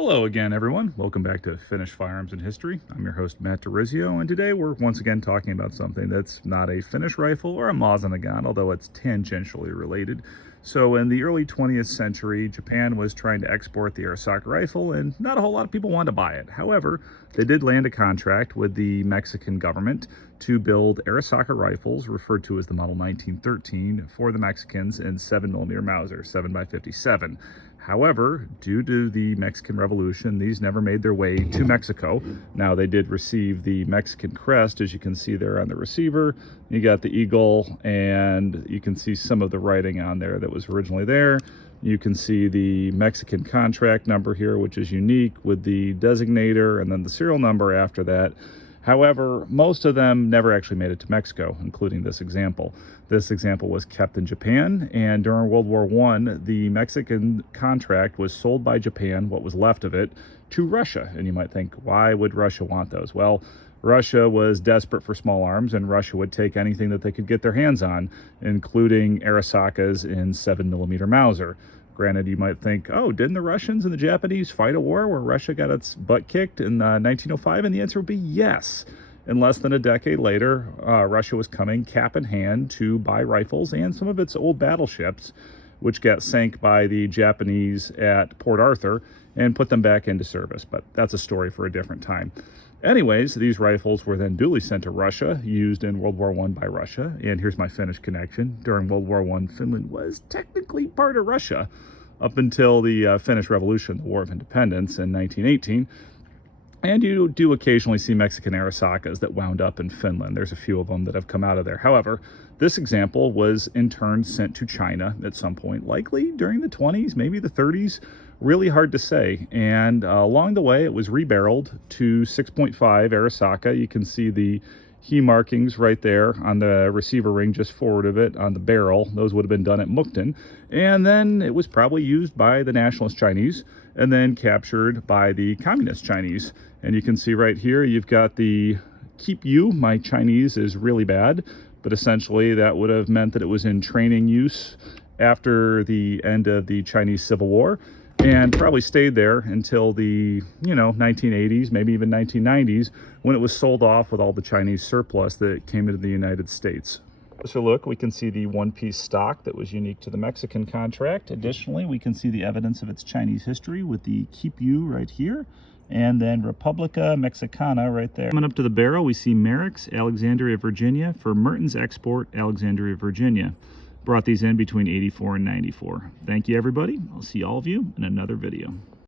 Hello again, everyone. Welcome back to Finnish Firearms and History. I'm your host, Matt DeRizio, and today we're once again talking about something that's not a Finnish rifle or a Mosin-Nagant, although it's tangentially related. So in the early 20th century, Japan was trying to export the Arisaka rifle, and not a whole lot of people wanted to buy it. However, they did land a contract with the Mexican government to build Arisaka rifles, referred to as the Model 1913, for the Mexicans in 7mm Mauser, 7x57. However, due to the Mexican Revolution, these never made their way to Mexico. Now, they did receive the Mexican crest, as you can see there on the receiver. You got the eagle, and you can see some of the writing on there that was originally there. You can see the Mexican contract number here, which is unique, with the designator and then the serial number after that. However, most of them never actually made it to Mexico, including this example. This example was kept in Japan, and during World War I, the Mexican contract was sold by Japan, what was left of it, to Russia. And you might think, why would Russia want those? Well, Russia was desperate for small arms, and Russia would take anything that they could get their hands on, including Arisakas in 7mm Mauser. Granted, you might think, oh, didn't the Russians and the Japanese fight a war where Russia got its butt kicked in 1905? And the answer would be yes. And less than a decade later, Russia was coming cap in hand to buy rifles and some of its old battleships, which got sank by the Japanese at Port Arthur, and put them back into service. But that's a story for a different time. Anyways, these rifles were then duly sent to Russia, used in World War I by Russia. And here's my Finnish connection. During World War I, Finland was technically part of Russia up until the Finnish Revolution, the War of Independence in 1918. And you do occasionally see Mexican Arisakas that wound up in Finland. There's a few of them that have come out of there. However, this example was in turn sent to China at some point, likely during the 20s, maybe the 30s. Really hard to say. And along the way, it was rebarreled to 6.5 Arisaka. You can see the key markings right there on the receiver ring just forward of it on the barrel. Those would have been done at Mukden. And then it was probably used by the nationalist Chinese and then captured by the communist Chinese. And you can see right here, you've got the keep you. My Chinese is really bad, but essentially that would have meant that it was in training use after the end of the Chinese Civil War, and probably stayed there until the 1980s, maybe even 1990s, when it was sold off with all the Chinese surplus that came into the United States. So look, we can see the one-piece stock that was unique to the Mexican contract. Additionally, we can see the evidence of its Chinese history with the keep you right here, and then Republica Mexicana right there. Coming up to the barrel, we see Merrick's, Alexandria, Virginia, for Mertens Export, Alexandria, Virginia. Brought these in between 84 and 94. Thank you, everybody. I'll see all of you in another video.